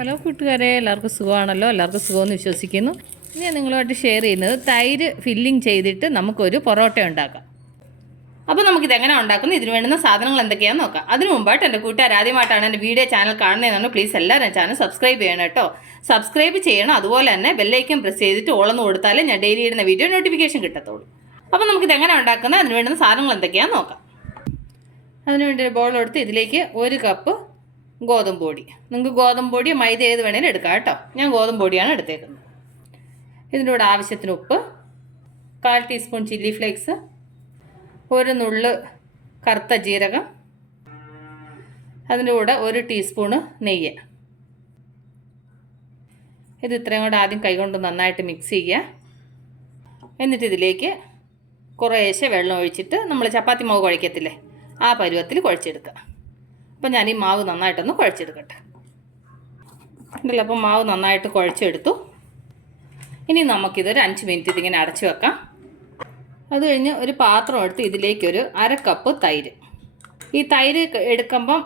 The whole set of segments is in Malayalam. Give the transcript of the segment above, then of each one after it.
ഹലോ കൂട്ടുകാരെ, എല്ലാവർക്കും സുഖമാണല്ലോ? എല്ലാവർക്കും സുഖമെന്ന് വിശ്വസിക്കുന്നു. ഇനി ഞാൻ നിങ്ങളുമായിട്ട് ഷെയർ ചെയ്യുന്നത് തൈര് ഫില്ലിങ് ചെയ്തിട്ട് നമുക്കൊരു പൊറോട്ട ഉണ്ടാക്കാം. അപ്പോൾ നമുക്കിത് എങ്ങനെ ഉണ്ടാക്കുന്നത്, ഇതിന് വേണ്ടുന്ന സാധനങ്ങൾ എന്തൊക്കെയാണെന്ന് നോക്കാം. അതിന് മുമ്പായിട്ട് എൻ്റെ കൂട്ടുകാർ ആദ്യമായിട്ടാണ് എൻ്റെ വീഡിയോ ചാനൽ കാണുന്നതെന്നാണ്, പ്ലീസ് എല്ലാവരും ചാനൽ സബ്സ്ക്രൈബ് ചെയ്യണം കേട്ടോ. സബ്സ്ക്രൈബ് ചെയ്യണം. അതുപോലെ തന്നെ ബെല്ലൈക്കൻ പ്രസ് ചെയ്തിട്ട് ഓളൊന്ന് കൊടുത്താലേ ഞാൻ ഡെയിലി ഇടുന്ന വീഡിയോ നോട്ടിഫിക്കേഷൻ കിട്ടത്തുള്ളൂ. അപ്പോൾ നമുക്കിത് എങ്ങനെ ഉണ്ടാക്കുന്നത്, അതിന് വേണ്ടുന്ന സാധനങ്ങൾ എന്തൊക്കെയാണെന്ന് നോക്കാം. അതിനുവേണ്ടി ഒരു ബോൾ എടുത്ത് ഇതിലേക്ക് 1 കപ്പ് ഗോതമ്പ് പൊടി. നിങ്ങൾക്ക് ഗോതമ്പ് പൊടി മൈദ ഏത് വേണേലും എടുക്കാം കേട്ടോ. ഞാൻ ഗോതമ്പ് പൊടിയാണ് എടുത്തേക്കുന്നത്. ഇതിൻ്റെ കൂടെ ആവശ്യത്തിന് ഉപ്പ്, 1/4 ടീസ്പൂൺ ചില്ലി ഫ്ലേക്സ്, 1 നുള്ള് കറുത്ത ജീരകം, അതിൻ്റെ കൂടെ 1 ടീസ്പൂണ് നെയ്യ്. ഇത് ഇത്രയും കൂടെ ആദ്യം കൈകൊണ്ട് നന്നായിട്ട് മിക്സ് ചെയ്യുക. എന്നിട്ട് ഇതിലേക്ക് കുറേശ്ശെ വെള്ളം ഒഴിച്ചിട്ട് നമ്മൾ ചപ്പാത്തി മാവ് കുഴയ്ക്കത്തില്ലേ, ആ പരുവത്തിൽ കുഴച്ചെടുക്കുക. അപ്പോൾ ഞാൻ ഈ മാവ് നന്നായിട്ടൊന്ന് കുഴച്ചെടുക്കട്ടെ. ഉണ്ടല്ലോ, അപ്പോൾ മാവ് നന്നായിട്ട് കുഴച്ചെടുത്തു. ഇനി നമുക്കിതൊരു 5 മിനിറ്റ് ഇതിങ്ങനെ അടച്ചു വെക്കാം. അത് കഴിഞ്ഞ് ഒരു പാത്രം എടുത്ത് ഇതിലേക്കൊരു 1/2 കപ്പ് തൈര്. ഈ തൈര് എടുക്കുമ്പം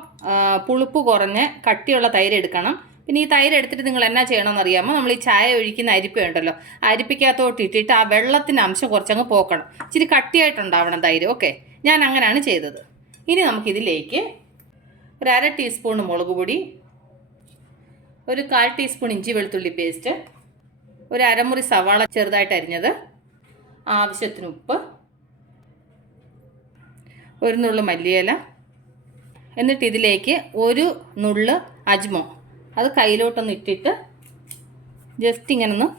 പുളിപ്പ് കുറഞ്ഞ് കട്ടിയുള്ള തൈര് എടുക്കണം. പിന്നെ ഈ തൈര് എടുത്തിട്ട് നിങ്ങൾ എന്നാ ചെയ്യണമെന്ന് അറിയാമോ? നമ്മൾ ഈ ചായ ഒഴിക്കുന്ന അരിപ്പ ഉണ്ടല്ലോ, അരിപ്പിക്കകത്തോട്ട് ഇട്ടിട്ട് ആ വെള്ളത്തിൻ്റെ അംശം കുറച്ചങ്ങ് പോക്കണം. ഇച്ചിരി കട്ടിയായിട്ടുണ്ടാവണം തൈര്. ഓക്കെ, ഞാൻ അങ്ങനെയാണ് ചെയ്തത്. ഇനി നമുക്കിതിലേക്ക് ഒരു 1/2 ടീസ്പൂൺ മുളക് പൊടി, ഒരു 1/4 ടീസ്പൂൺ ഇഞ്ചി വെളുത്തുള്ളി പേസ്റ്റ്, ഒരു അരമുറി സവാള ചെറുതായിട്ട് അരിഞ്ഞത്, ആവശ്യത്തിന് ഉപ്പ്, 1 നുള്ളു മല്ലിയില. എന്നിട്ട് ഇതിലേക്ക് 1 നുള്ളു ajmo, അത് കയ്യിലോട്ടൊന്ന് ഇട്ടിട്ട് ജസ്റ്റ് ഇങ്ങനെ ഒന്ന്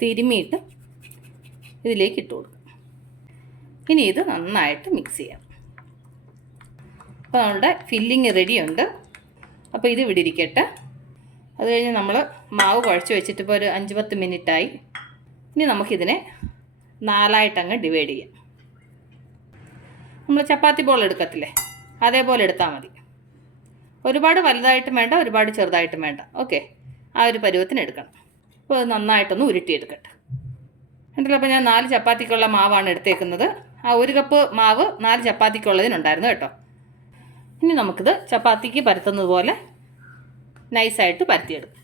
തിരുമ്മിയിട്ട് ഇതിലേക്ക് ഇട്ട് കൊടുക്കും. ഇനി ഇത് നന്നായിട്ട് മിക്സ് ചെയ്യാം. അപ്പോൾ നമ്മളുടെ ഫില്ലിങ് റെഡിയുണ്ട്. അപ്പോൾ ഇത് ഇവിടെ ഇരിക്കട്ടെ. അത് കഴിഞ്ഞ് നമ്മൾ മാവ് കുഴച്ച് വെച്ചിട്ട് ഇപ്പോൾ ഒരു 5-10 മിനിറ്റായി. ഇനി നമുക്കിതിനെ 4ആയിട്ടങ്ങ് ഡിവൈഡ് ചെയ്യാം. നമ്മൾ ചപ്പാത്തി ബോൾ എടുക്കത്തില്ലേ, അതേപോലെ എടുത്താൽ മതി. ഒരുപാട് വലുതായിട്ടും വേണ്ട, ഒരുപാട് ചെറുതായിട്ടും വേണ്ട. ഓക്കെ, ആ ഒരു പരുവത്തിന് എടുക്കണം. അപ്പോൾ അത് നന്നായിട്ടൊന്ന് ഉരുട്ടിയെടുക്കട്ടെ. ഉണ്ടല്ലോ, അപ്പോൾ ഞാൻ 4 ചപ്പാത്തിക്കുള്ള മാവാണ് എടുത്തേക്കുന്നത്. ആ 1 കപ്പ് മാവ് 4 ചപ്പാത്തിക്കുള്ളതിനുണ്ടായിരുന്നു കേട്ടോ. ഇനി നമുക്കിത് ചപ്പാത്തിക്ക് പരത്തുന്നത് പോലെ നൈസായിട്ട് പരത്തിയെടുക്കും.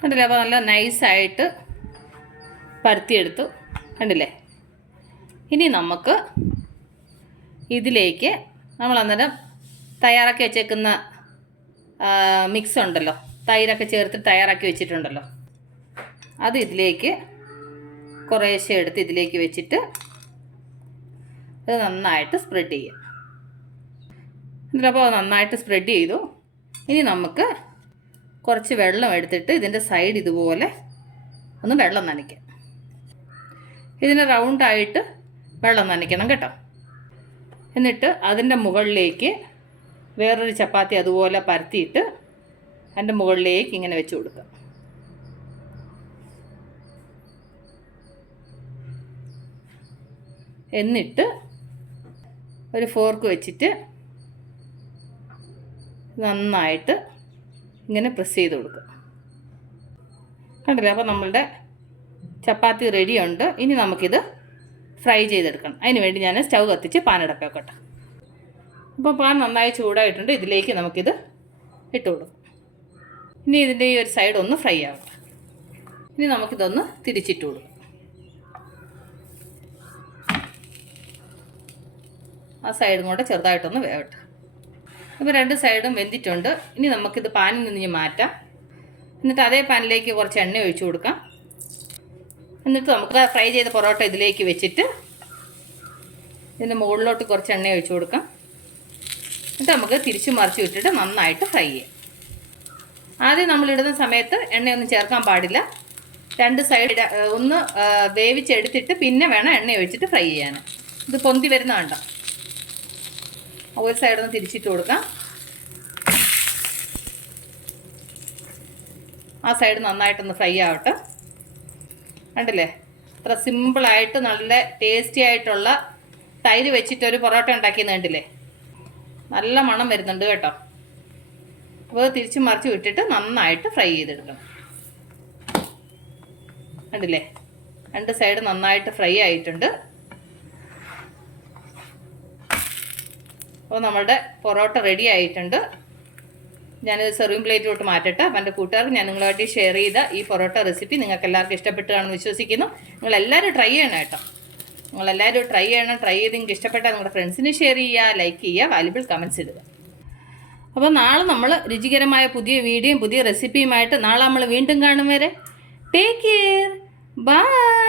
കണ്ടില്ലേ, അപ്പോൾ നല്ല നൈസായിട്ട് പരത്തിയെടുത്തു. കണ്ടില്ലേ? ഇനി നമുക്ക് ഇതിലേക്ക് നമ്മൾ അന്നേരം തയ്യാറാക്കി വെച്ചേക്കുന്ന മിക്സ് ഉണ്ടല്ലോ, തൈരൊക്കെ ചേർത്ത് തയ്യാറാക്കി വെച്ചിട്ടുണ്ടല്ലോ, അത് ഇതിലേക്ക് കുറേശ്ശെ എടുത്ത് ഇതിലേക്ക് വെച്ചിട്ട് ഇത് നന്നായിട്ട് സ്പ്രെഡ് ചെയ്യാം. എന്നിട്ടപ്പോൾ നന്നായിട്ട് സ്പ്രെഡ് ചെയ്തു. ഇനി നമുക്ക് കുറച്ച് വെള്ളം എടുത്തിട്ട് ഇതിൻ്റെ സൈഡ് ഇതുപോലെ ഒന്ന് വെള്ളം നനയ്ക്കാം. ഇതിന് റൗണ്ടായിട്ട് വെള്ളം നനയ്ക്കണം കേട്ടോ. എന്നിട്ട് അതിൻ്റെ മുകളിലേക്ക് വേറൊരു ചപ്പാത്തി അതുപോലെ പരത്തിയിട്ട് അതിൻ്റെ മുകളിലേക്ക് ഇങ്ങനെ വെച്ച് കൊടുക്കുക. എന്നിട്ട് ഒരു ഫോർക്ക് വെച്ചിട്ട് നന്നായിട്ട് ഇങ്ങനെ പ്രസ് ചെയ്ത് കൊടുക്കുക. കണ്ടില്ലേ, അപ്പോൾ നമ്മളുടെ ചപ്പാത്തി റെഡിയുണ്ട്. ഇനി നമുക്കിത് ഫ്രൈ ചെയ്തെടുക്കണം. അതിന് വേണ്ടി ഞാൻ സ്റ്റൗ കത്തിച്ച് പാനടപ്പ് വെക്കട്ടെ. അപ്പോൾ പാൻ നന്നായി ചൂടായിട്ടുണ്ട്. ഇതിലേക്ക് നമുക്കിത് ഇട്ട് കൊടുക്കും. ഇനി ഇതിൻ്റെ ഈ ഒരു സൈഡ് ഒന്ന് ഫ്രൈ ആവട്ടെ. ഇനി നമുക്കിതൊന്ന് തിരിച്ചിട്ട് കൊടുക്കും. ആ സൈഡും കൂടെ ചെറുതായിട്ടൊന്ന് വേവട്ടെ. ഇപ്പോൾ 2 സൈഡും വെന്തിട്ടുണ്ട്. ഇനി നമുക്കിത് പാനിൽ നിന്ന് മാറ്റാം. എന്നിട്ട് അതേ പാനിലേക്ക് കുറച്ച് എണ്ണ ഒഴിച്ചു കൊടുക്കാം. എന്നിട്ട് നമുക്ക് ഫ്രൈ ചെയ്ത പൊറോട്ട ഇതിലേക്ക് വെച്ചിട്ട് ഇതിൻ്റെ മുകളിലോട്ട് കുറച്ച് എണ്ണ ഒഴിച്ചു കൊടുക്കാം. എന്നിട്ട് നമുക്ക് തിരിച്ചു മറിച്ച് വിട്ടിട്ട് നന്നായിട്ട് ഫ്രൈ ചെയ്യാം. ആദ്യം നമ്മളിടുന്ന സമയത്ത് എണ്ണയൊന്നും ചേർക്കാൻ പാടില്ല. 2 സൈഡ് ഒന്ന് വേവിച്ചെടുത്തിട്ട് പിന്നെ വേണം എണ്ണ ഒഴിച്ചിട്ട് ഫ്രൈ ചെയ്യാൻ. ഇത് പൊന്തി വരുന്ന കണ്ടോ. ഒരു സൈഡൊന്ന് തിരിച്ചിട്ട് കൊടുക്കാം. ആ സൈഡ് നന്നായിട്ടൊന്ന് ഫ്രൈ ആവട്ടെ. കണ്ടില്ലേ, അത്ര സിമ്പിളായിട്ട് നല്ല ടേസ്റ്റി ആയിട്ടുള്ള തൈര് വെച്ചിട്ടൊരു പൊറോട്ട ഉണ്ടാക്കിയെന്ന് കണ്ടില്ലേ. നല്ല മണം വരുന്നുണ്ട് കേട്ടോ. അപ്പോൾ തിരിച്ച് മറിച്ച് വിട്ടിട്ട് നന്നായിട്ട് ഫ്രൈ ചെയ്തെടുക്കണം. കണ്ടില്ലേ, 2 സൈഡ് നന്നായിട്ട് ഫ്രൈ ആയിട്ടുണ്ട്. അപ്പോൾ നമ്മുടെ പൊറോട്ട റെഡി ആയിട്ടുണ്ട്. ഞാനത് സെർവിങ് പ്ലേറ്റിലോട്ട് മാറ്റട്ടെ. അപ്പം എൻ്റെ കൂട്ടുകാർക്ക് ഞാൻ നിങ്ങളുമായിട്ട് ഷെയർ ചെയ്ത ഈ പൊറോട്ട റെസിപ്പി നിങ്ങൾക്ക് എല്ലാവർക്കും ഇഷ്ടപ്പെട്ടു കാണുമെന്ന് വിശ്വസിക്കുന്നു. നിങ്ങളെല്ലാവരും ട്രൈ ചെയ്യണം കേട്ടോ. നിങ്ങളെല്ലാവരും ട്രൈ ചെയ്യണം. ട്രൈ ചെയ്ത് നിങ്ങൾക്ക് ഇഷ്ടപ്പെട്ടാൽ നിങ്ങളുടെ ഫ്രണ്ട്സിന് ഷെയർ ചെയ്യുക, ലൈക്ക് ചെയ്യുക, വാല്യുബിൾ കമൻറ്റ്സ് ഇടുക. അപ്പോൾ നാളെ നമ്മൾ രുചികരമായ പുതിയ വീഡിയോയും പുതിയ റെസിപ്പിയുമായിട്ട് നാളെ നമ്മൾ വീണ്ടും കാണും വരെ ടേക്ക് കെയർ. ബൈ.